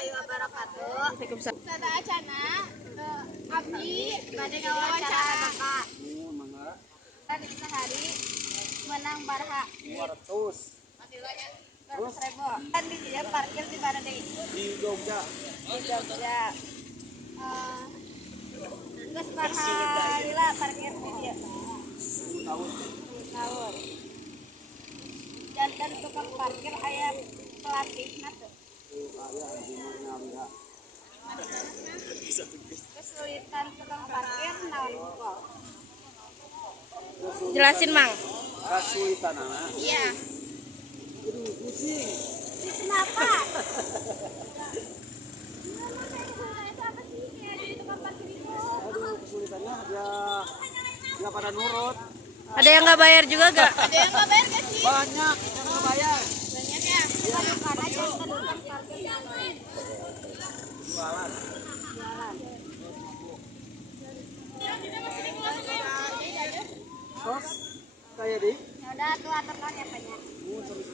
warahmatullahi wabarakatuh. Waalaikumsalam. Sada acana abdi bade ngawawancara Bapak. Dan sehari menang barha 200. 100.000. Kan di dia parkir di mana deh? Di Jogja. Di Jogja. Geus barha lila parkir di dia. 10 tahun. 10 tahun. Dan tukang parkir aya pelatihna tuh. Kesulitan tukang parkir naon pokok? Jelasin, Mang. Kesulitan anak. Iya. Aduh, pusing. Kenapa? Apa sih kayak di tukang parkir itu? Aduh, kesulitannya dia pada nurut. Ada yang nggak bayar juga gak? Ada yang nggak bayar nggak sih? Banyak yang nggak bayar. Banyak ya. Bukan aja kan tukang parkir yang lain. Jualan. Sos kayak di. Ya udah tuh atur ya banyak.